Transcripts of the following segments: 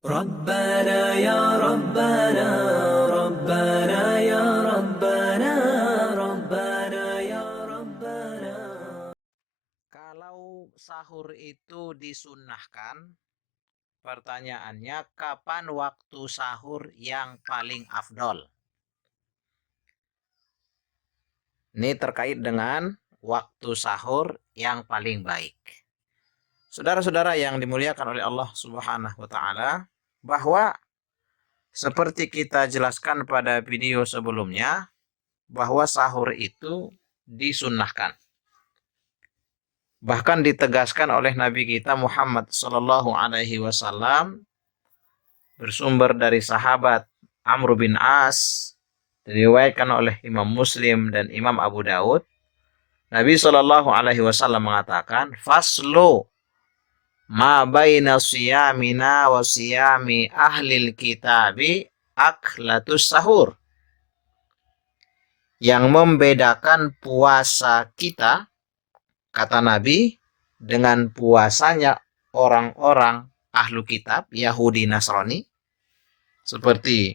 ربنا يا ربنا ربنا يا ربنا ربنا يا ربنا. Kalau sahur itu disunnahkan, pertanyaannya kapan waktu sahur yang paling afdol? Ini terkait dengan waktu sahur yang paling baik. Saudara-saudara yang dimuliakan oleh Allah Subhanahu wa taala, bahwa seperti kita jelaskan pada video sebelumnya, bahwa sahur itu disunnahkan. Bahkan ditegaskan oleh Nabi kita Muhammad sallallahu alaihi wasallam bersumber dari sahabat Amr bin As, diriwayatkan oleh Imam Muslim dan Imam Abu Daud. Nabi sallallahu alaihi wasallam mengatakan, "Faslu ma baina siyamina wa siyami ahlil kitabi aklatus sahur." Yang membedakan puasa kita, kata Nabi, dengan puasanya orang-orang ahlu kitab, Yahudi Nasrani, seperti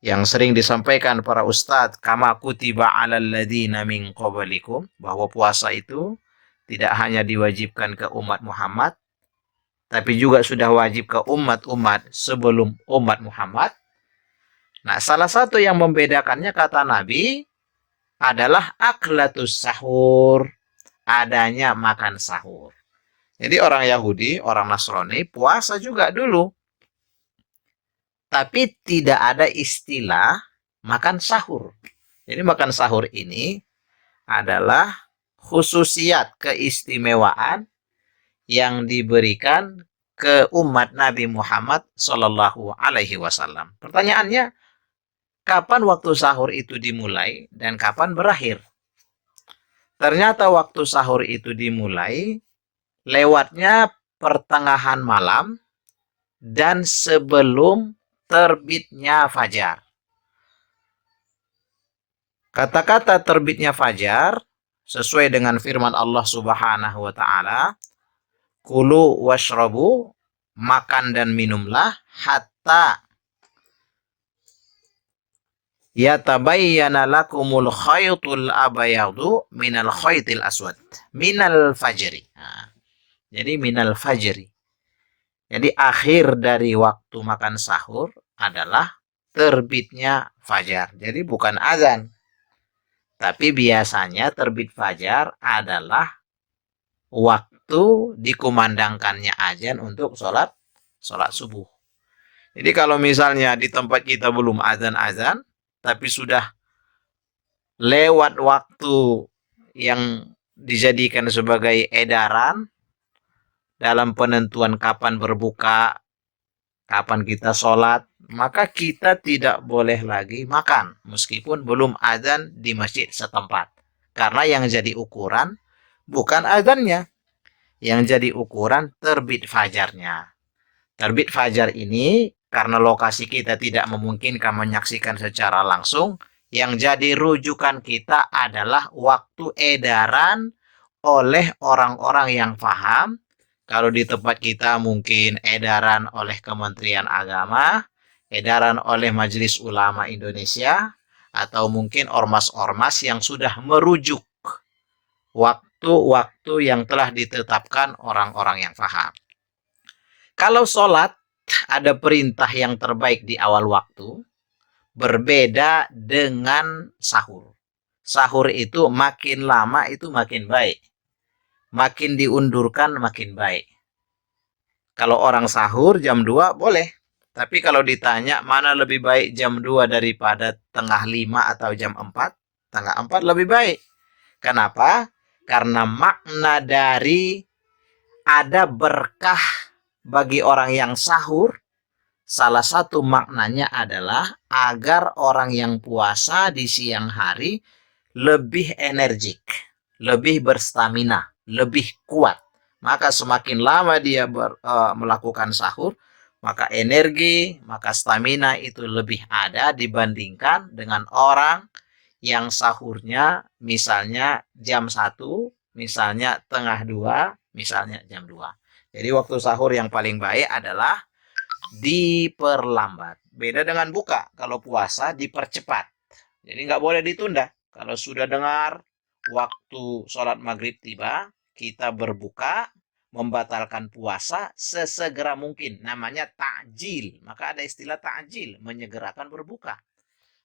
yang sering disampaikan para ustadz, kama kutiba alal ladzina min qablikum, bahwa puasa itu tidak hanya diwajibkan ke umat Muhammad, tapi juga sudah wajib ke umat-umat sebelum umat Muhammad. Nah, salah satu yang membedakannya, kata Nabi, adalah aklatus sahur, adanya makan sahur. Jadi orang Yahudi, orang Nasrani puasa juga dulu, tapi tidak ada istilah makan sahur. Jadi makan sahur ini adalah khususiat, keistimewaan yang diberikan ke umat Nabi Muhammad Sallallahu Alaihi Wasallam. Pertanyaannya, kapan waktu sahur itu dimulai dan kapan berakhir? Ternyata waktu sahur itu dimulai lewatnya pertengahan malam dan sebelum terbitnya fajar. Kata-kata terbitnya fajar sesuai dengan firman Allah Subhanahu wa taala, "Kulu washrabu", makan dan minumlah, hatta yatabayyana lakumul khaytul abyadu minal khaytil aswad minal fajri. Nah, jadi minal fajri. Jadi akhir dari waktu makan sahur adalah terbitnya fajar. Jadi bukan azan. Tapi biasanya terbit fajar adalah waktu dikumandangkannya azan untuk sholat subuh. Jadi kalau misalnya di tempat kita belum azan-azan, tapi sudah lewat waktu yang dijadikan sebagai edaran dalam penentuan kapan berbuka, kapan kita sholat, maka kita tidak boleh lagi makan meskipun belum azan di masjid setempat. Karena yang jadi ukuran bukan azannya, yang jadi ukuran terbit fajarnya. Terbit fajar ini karena lokasi kita tidak memungkinkan menyaksikan secara langsung, yang jadi rujukan kita adalah waktu edaran oleh orang-orang yang paham. Kalau di tempat kita mungkin edaran oleh Kementerian Agama, edaran oleh Majelis Ulama Indonesia, atau mungkin ormas-ormas yang sudah merujuk waktu-waktu yang telah ditetapkan orang-orang yang paham. Kalau sholat, ada perintah yang terbaik di awal waktu, berbeda dengan sahur. Sahur itu makin lama itu makin baik. Makin diundurkan makin baik. Kalau orang sahur jam 2 boleh. Tapi kalau ditanya mana lebih baik jam 2 daripada tengah 5 atau jam 4, tengah 4 lebih baik. Kenapa? Karena makna dari ada berkah bagi orang yang sahur, salah satu maknanya adalah agar orang yang puasa di siang hari lebih energik, lebih berstamina, lebih kuat. Maka semakin lama dia melakukan sahur, maka energi, maka stamina itu lebih ada dibandingkan dengan orang yang sahurnya misalnya jam 1, misalnya tengah 2, misalnya jam 2. Jadi waktu sahur yang paling baik adalah diperlambat. Beda dengan buka. Kalau puasa dipercepat. Jadi nggak boleh ditunda. Kalau sudah dengar waktu sholat maghrib tiba, kita berbuka, membatalkan puasa sesegera mungkin. Namanya takjil. Maka ada istilah takjil, menyegerakan berbuka.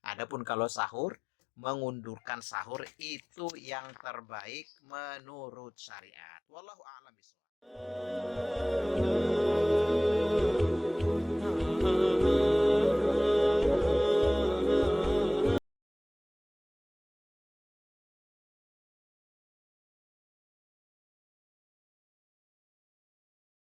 Adapun kalau sahur, mengundurkan sahur itu yang terbaik menurut syariat. Wallahu a'lam bishawab.